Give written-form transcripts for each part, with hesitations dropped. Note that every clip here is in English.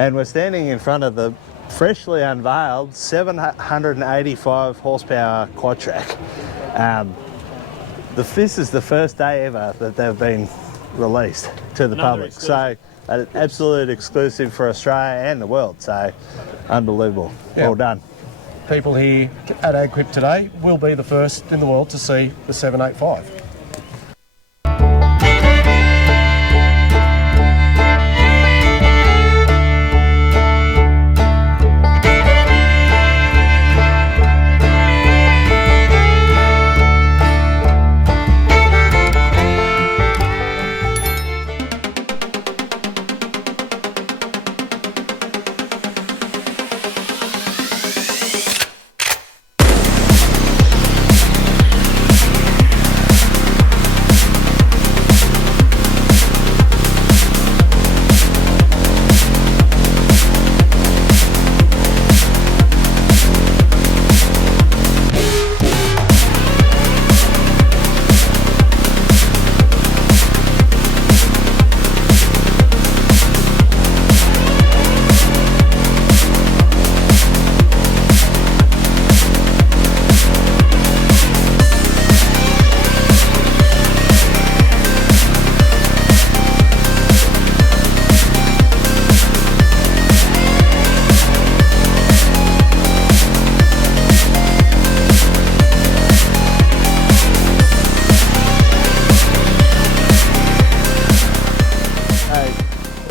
And we're standing in front of the freshly unveiled 785 horsepower Quadtrac. This is the first day ever that they've been released to the public. So an absolute exclusive for Australia and the world. So unbelievable. Yeah. Well done. People here at AgQuip today will be the first in the world to see the 785.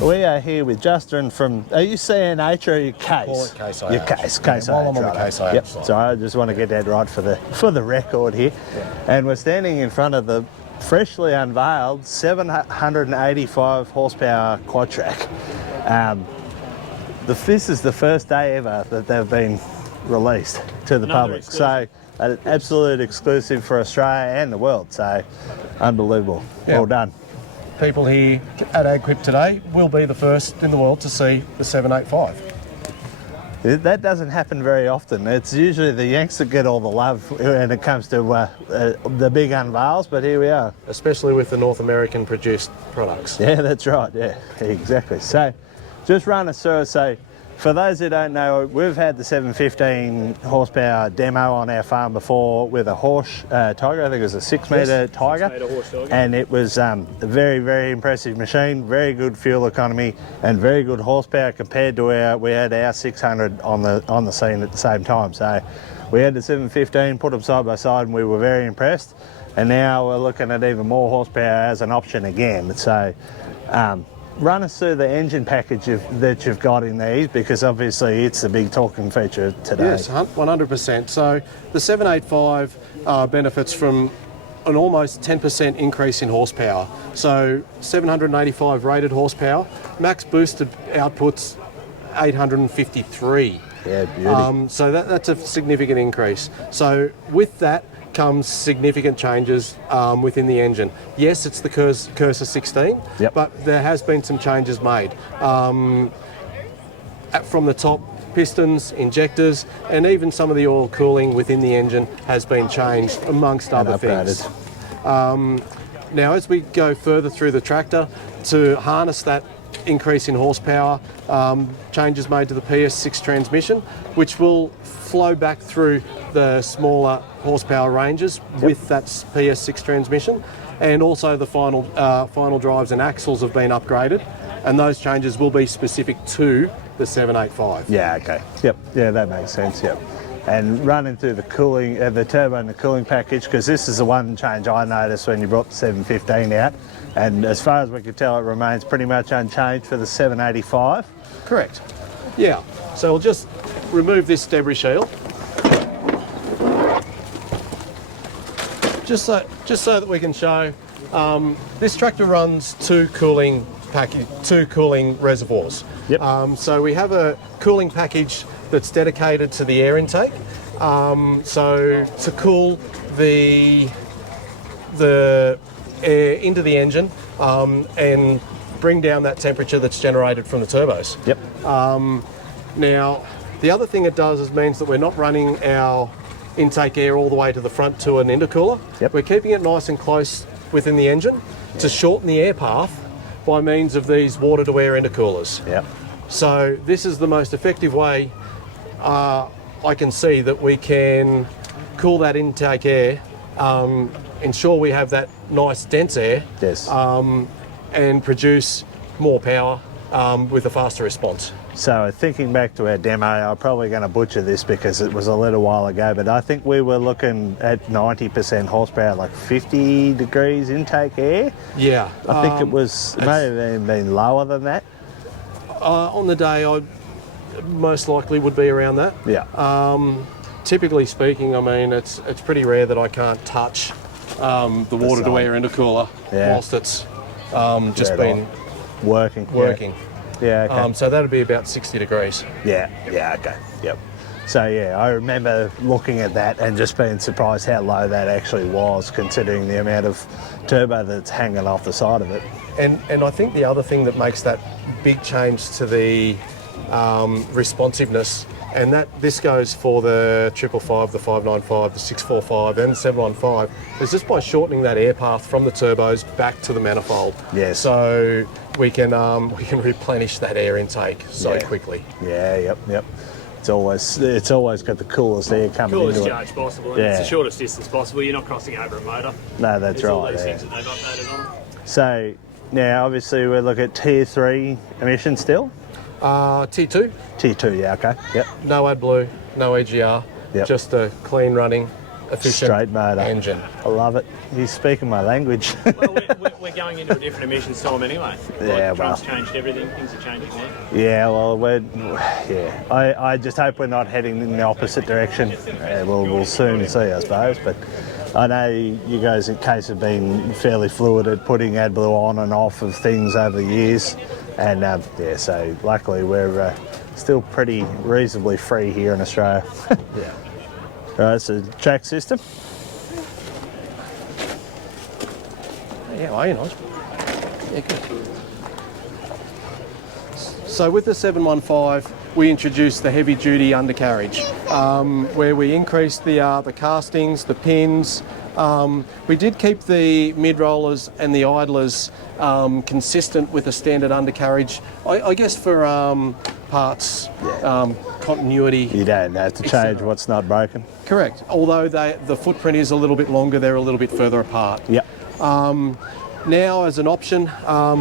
We are here with Justin from, are you CNH or your case? Call it Case IH. Your case While I'm on the right. Case IH Yep. side. So I just want to get that right for the record here. Yeah. And we're standing in front of the freshly unveiled 785 horsepower Quadtrac. This is the first day ever that they've been released to the public. So an absolute exclusive for Australia and the world. So unbelievable. Yeah. Well done. People here at AgQuip today will be the first in the world to see the 785. That doesn't happen very often. It's usually the Yanks that get all the love when it comes to the big unveils, but here we are. Especially with the North American produced products. Yeah, that's right, yeah, exactly. So just run us through. So for those who don't know, we've had the 715 horsepower demo on our farm before with a horse Tiger. I think it was a 6 metre Tiger. 6 metre horse Tiger. And it was a very, very impressive machine, very good fuel economy and very good horsepower compared to we had our 600 on the scene at the same time. So we had the 715, put them side by side, and we were very impressed. And now we're looking at even more horsepower as an option again. So run us through the engine package that you've got in these, because obviously it's the big talking feature today. Yes, 100%. So the 785 benefits from an almost 10% increase in horsepower. So 785 rated horsepower, max boosted outputs 853. Yeah, beauty. So that's a significant increase. So with that comes significant changes within the engine. Yes, it's the Cursor 16, Yep. but there has been some changes made. From the top, pistons, injectors, and even some of the oil cooling within the engine has been changed, amongst other things. Now, as we go further through the tractor, to harness that increase in horsepower, changes made to the PS6 transmission, which will flow back through the smaller horsepower ranges with that PS6 transmission, and also the final drives and axles have been upgraded, and those changes will be specific to the 785. Yeah, okay. Yep, yeah, that makes sense, yep. And running through the cooling, the turbo and the cooling package, because this is the one change I noticed when you brought the 715 out, and as far as we can tell, it remains pretty much unchanged for the 785. Correct. Yeah, so we'll just remove this debris shield. Just so that we can show, this tractor runs two cooling reservoirs. Yep. So we have a cooling package that's dedicated to the air intake. So to cool the air into the engine and bring down that temperature that's generated from the turbos. Yep. Now, the other thing it does is means that we're not running our intake air all the way to the front to an intercooler. Yep. We're keeping it nice and close within the engine to shorten the air path by means of these water to air intercoolers. Yep. So this is the most effective way I can see that we can cool that intake air, ensure we have that nice dense air, Yes. and produce more power with a faster response. So thinking back to our demo, I'm probably going to butcher this because it was a little while ago, but I think we were looking at 90% horsepower, like 50 degrees intake air. Yeah. I think it was, it may have even been lower than that. On the day, I most likely would be around that. Yeah. Typically speaking, I mean, it's pretty rare that I can't touch the water to air intercooler whilst it's just been working. Yeah, okay. So that'd be about 60 degrees. Yeah, okay, yep. So yeah, I remember looking at that and just being surprised how low that actually was, considering the amount of turbo that's hanging off the side of it. And I think the other thing that makes that big change to the responsiveness, and that this goes for the 555, the 595, the 645 and the 715, is just by shortening that air path from the turbos back to the manifold. Yes. So we can replenish that air intake so quickly. Yeah, yep. It's always got the coolest air coming Coolest into charge it. possible, and it's the shortest distance possible. You're not crossing over a motor. No, that's There's right. all these Yeah. things that they've updated on. So now, obviously, we look at Tier 3 emissions still. T2, Tier 2, yeah, okay, yep. no AdBlue, no EGR, Yep. just a clean running, efficient Straight motor engine. I love it. You're speaking my language. Well, we're going into a different emissions time anyway. Yeah, Trump's changed everything. Things are changing now. Yeah, well, I just hope we're not heading in the opposite direction. We'll soon see, I suppose. But I know you guys, in case, have been fairly fluid at putting AdBlue on and off of things over the years. And so luckily we're still pretty reasonably free here in Australia. Yeah. Right, so track system. Yeah, well, you know. Yeah, good. So with the 715, we introduced the heavy-duty undercarriage, where we increased the castings, the pins. We did keep the mid-rollers and the idlers consistent with the standard undercarriage, I guess for parts, continuity. You don't have to change what's not broken. Correct, although the footprint is a little bit longer, they're a little bit further apart. Yep. Now, as an option,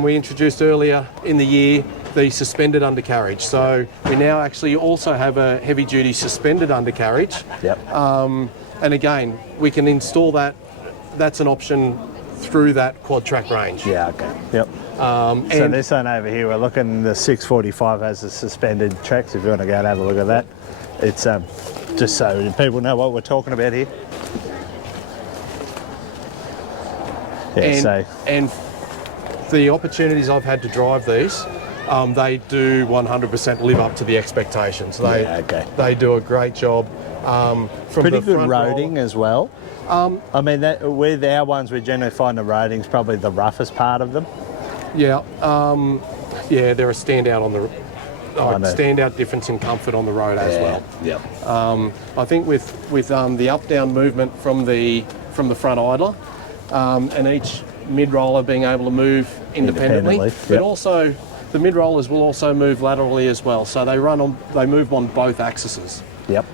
we introduced earlier in the year the suspended undercarriage. So we now actually also have a heavy-duty suspended undercarriage. Yep. And again, we can install that. That's an option through that Quadtrac range. Yeah, okay. Yep. So this one over here, we're looking, the 645 has the suspended tracks, if you want to go and have a look at that. It's just so people know what we're talking about here. Yeah, and the opportunities I've had to drive these, they do 100% live up to the expectations. They do a great job. From pretty the good front roading roll, as well. I mean, with our ones, we generally find the roading's probably the roughest part of them. Yeah, they're a standout on the standout difference in comfort on the road as well. Yep. I think with the up-down movement from the front idler, and each mid-roller being able to move independently. But yep. Also the mid-rollers will also move laterally as well, so they move on both axes. Yep.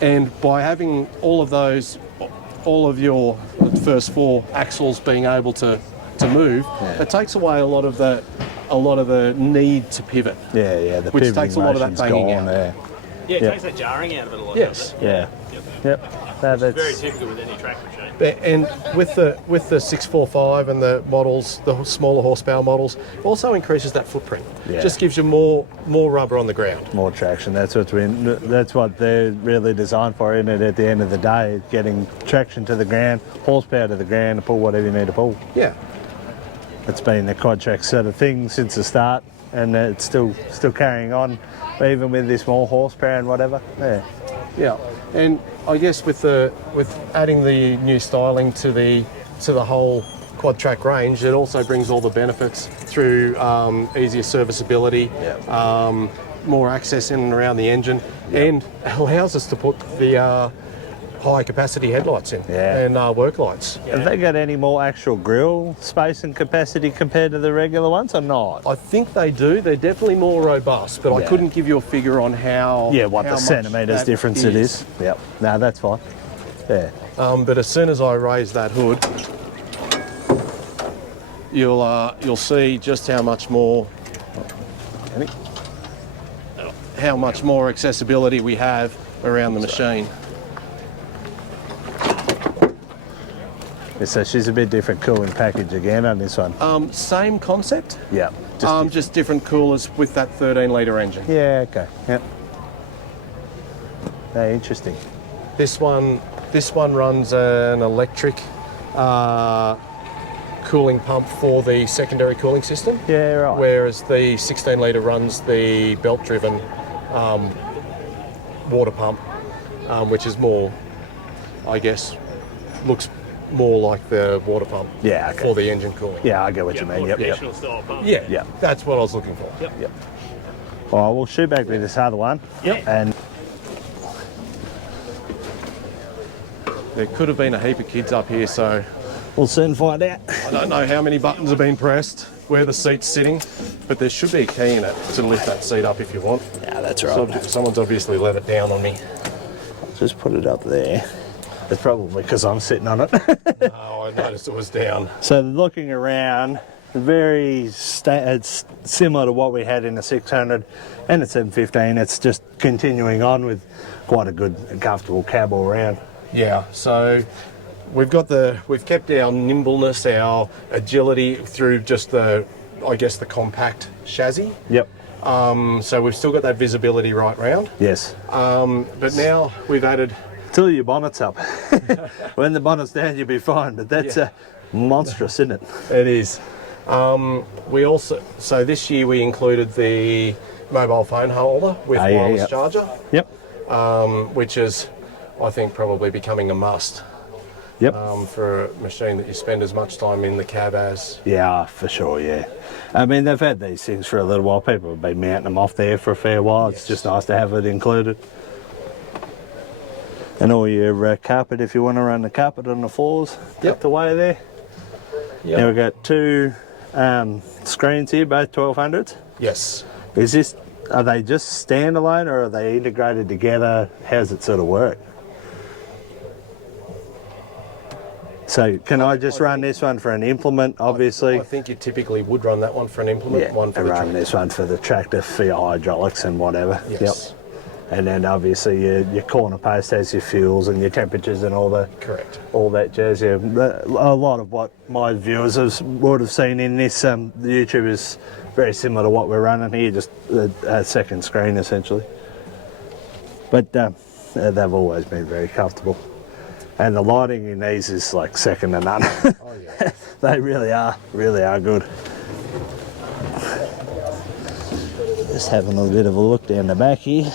And by having all of your first four axles being able to move, it takes away a lot of the need to pivot. Yeah, the which pivoting takes a lot of that motion's banging gone out. there. Yeah, it takes that jarring out of it a lot. Yes. Doesn't it? Yeah. Yep. No, that's Very typical with any track machine. And with the 645 and the models, the smaller horsepower models, also increases that footprint. Yeah. Just gives you more rubber on the ground. more traction. That's what they're really designed for, isn't it? At the end of the day, getting traction to the ground, horsepower to the ground to pull whatever you need to pull. Yeah. It's been the Quadtrac sort of thing since the start, and it's still carrying on, even with this more horsepower and whatever. Yeah. Yeah. And I guess with adding the new styling to the whole Quadtrac range, it also brings all the benefits through easier serviceability, more access in and around the engine, and allows us to put the high capacity headlights in and work lights. Have they got any more actual grille space and capacity compared to the regular ones or not? I think they do. They're definitely more robust, but I couldn't give you a figure on how. Yeah, what how the much centimetres that difference it is. Yep. No, that's fine. Yeah. But as soon as I raise that hood, you'll see just how much more accessibility we have around the machine. Yeah, so she's a bit different cooling package again on this one. Same concept. Yeah. Just different coolers with that 13-litre engine. Yeah. Okay. Yep. No, interesting. This one runs an electric cooling pump for the secondary cooling system. Yeah. Right. Whereas the 16-litre runs the belt-driven water pump, which is more, I guess, looks more like the water pump for the engine cooling. Yeah, I get what you mean. Yep. Traditional style pump. Yeah, that's what I was looking for. Yep. All right, we'll shoot back with this other one. Yep. And there could have been a heap of kids up here, so we'll soon find out. I don't know how many buttons have been pressed, where the seat's sitting, but there should be a key in it to lift that seat up if you want. Yeah, that's right. So someone's obviously let it down on me. Just put it up there. It's probably because I'm sitting on it. Oh, I noticed it was down. So looking around, it's similar to what we had in the 600 and the 715. It's just continuing on with quite a good and comfortable cab all around. Yeah, so we've kept our nimbleness, our agility through just the compact chassis. Yep. So we've still got that visibility right round. Yes. But now we've added. Till your bonnet's up. When the bonnet's down, you'll be fine. But that's monstrous, isn't it? It is. So this year we included the mobile phone holder with wireless charger. Yep. Which is, I think, probably becoming a must. Yep. For a machine that you spend as much time in the cab as. Yeah, for sure, yeah. I mean, they've had these things for a little while. People have been mounting them off there for a fair while. It's just nice to have it included. And all your carpet, if you want to run the carpet on the floors, tucked away there. Yep. Now we've got two screens here, both 1200s. Yes. Are they just standalone or are they integrated together? How's it sort of work? So can I just run this one for an implement, obviously? I think you typically would run that one for an implement, one for the run this one for the tractor for your hydraulics and whatever. Yes. Yep. And then obviously your corner post has your fuels and your temperatures and all that jazz. Yeah. A lot of what my viewers would have seen in this YouTube is very similar to what we're running here, just a second screen essentially. But they've always been very comfortable. And the lighting in these is like second to none. Oh, yeah. They really are good. Just having a bit of a look down the back here.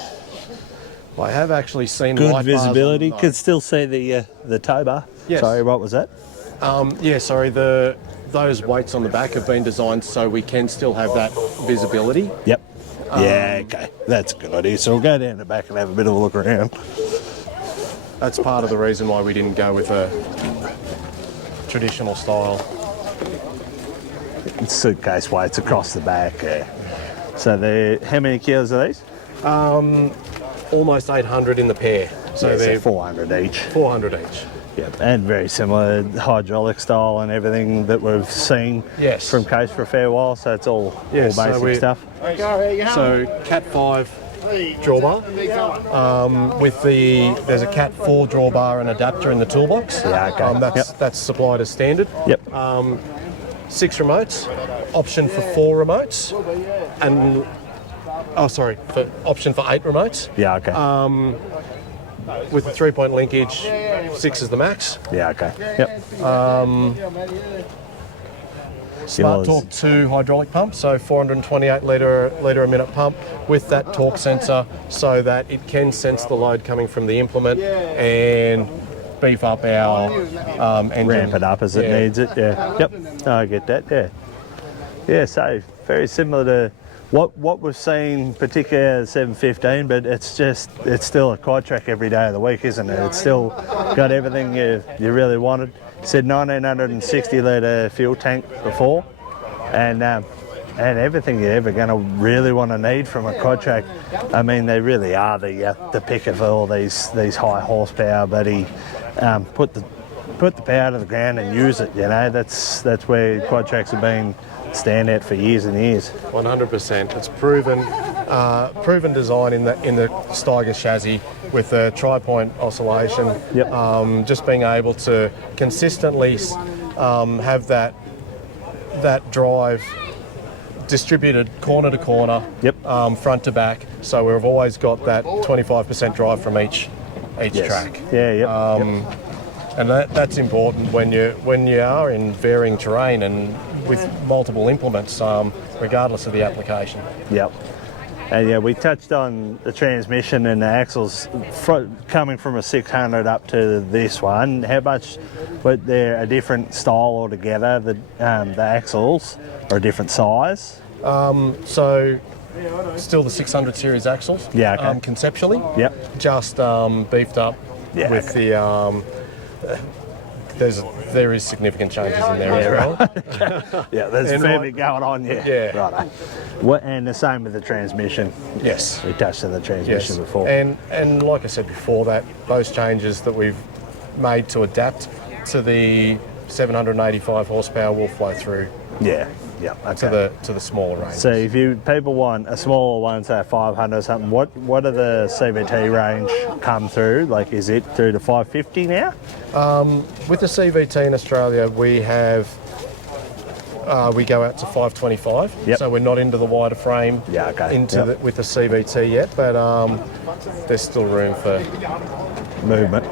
I have actually seen good light visibility. bars on Could still see the tow bar. Yes. Sorry, what was that? Those weights on the back have been designed so we can still have that visibility. Yep. Okay, that's a good idea. So we'll go down the back and have a bit of a look around. That's part of the reason why we didn't go with a traditional style. Suitcase weights across the back. So how many kilos are these? Almost 800 in the pair. So they're 400 each. 400 each. Yep, and very similar hydraulic style and everything that we've seen from Case for a fair while. So it's all basic stuff. So Cat 5 drawbar. There's a Cat 4 drawbar and adapter in the toolbox. Yeah, okay. That's supplied as standard. Yep. 6 remotes, option for 4 remotes, and option for 8 remotes. Yeah, okay. With the 3-point linkage, 6 is the max. Yeah, okay. Yep. Smart Torque 2 hydraulic pump, so 428 litre a minute pump with that torque sensor so that it can sense the load coming from the implement and beef up our engine. Ramp it up as it needs it, yeah. Yep, I get that, yeah. Yeah, so very similar to what we've seen, particularly the 715, but it's still a Quadtrac every day of the week, isn't it? It's still got everything you really wanted. Said 1960 litre fuel tank before, and everything you're ever going to really want to need from a Quadtrac. I mean, they really are the pick of all these high horsepower, but put the power to the ground and use it. You know, that's where Quadtracs have been standout for years and years. 100%. It's proven design in the Steiger chassis with the tri-point oscillation. Yep. Just being able to consistently have that drive distributed corner to corner, Yep. Front to back. So we've always got that 25% drive from each Yes. track. Yeah. Yep. And that's important when you are in varying terrain and with multiple implements, regardless of the application. Yep. And yeah, we touched on the transmission and the axles coming from a 600 up to this one. How much, but they're a different style altogether. The axles are a different size. So still the 600 series axles. Yeah, okay. Conceptually. Yep. Just beefed up with the. There is significant changes in there as well. Yeah, there's a fair bit going on. Yeah. Right. And the same with the transmission. Yes. We touched on the transmission before. And like I said before, those changes that we've made to adapt to the 785 horsepower will flow through. Yeah. Okay. To the smaller range. So if people want a smaller one, say 500 or something, what do the CVT range come through? Like, is it through to 550 now? With the CVT in Australia, we have we go out to 525. Yep. So we're not into the wider frame. Yeah, okay. With the CVT yet, but there's still room for movement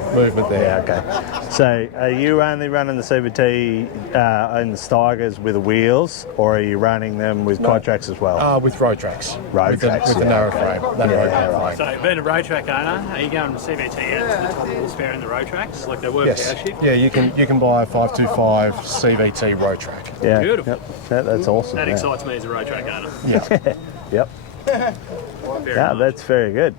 there. Yeah, okay. So are you only running the CVT and the Steigers with the wheels, or are you running them with Quadtracs as well? With road tracks. Road tracks, with the narrow frame. Right. So, being a road track owner, are you going to CVT out to the top horsepower in the road tracks, like they work Yes. power shift? Yeah, you can buy a 525 CVT road track. Yeah. Beautiful. Yep. That's awesome. That excites me as a road track owner. Yeah. Yep. That's very good.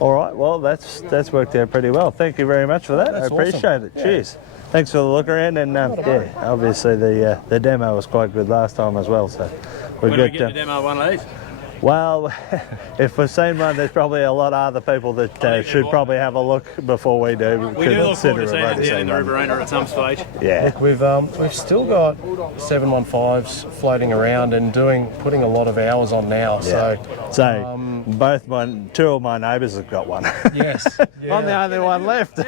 All right, well, that's worked out pretty well. Thank you very much for that. That's I appreciate it. Cheers. Thanks for the look around, and obviously the demo was quite good last time as well. So When do we get the demo of one of these? Well, if we've seen one, there's probably a lot of other people that should probably have a look before we do. We do look forward to seeing it here in the Riverina at some stage. Yeah. We've still got 715s floating around and putting a lot of hours on now. Yeah. So two of my neighbours have got one. Yes. Yeah. I'm the only one left.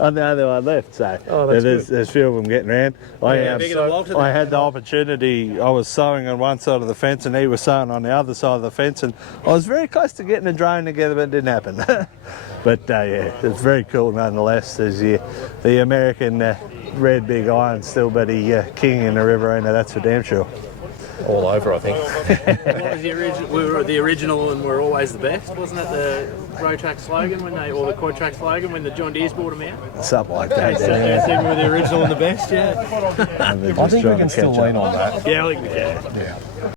I'm the only one left. So there's a few of them getting around. I had the opportunity. I was sewing on one side of the fence and he was sewing on the other side of the fence, and I was very close to getting a drone together, but it didn't happen. But it's very cool nonetheless. There's the American red big iron still, but king in the Riverina, that's for damn sure. All over, I think. What was the original? We were the original and we're always the best. Wasn't that the road track slogan or the Quadtrac slogan when the John Deere's bought them out? Something like that. I think we were the original and the best, I think we can still lean on that. Yeah, I think we can. Yeah.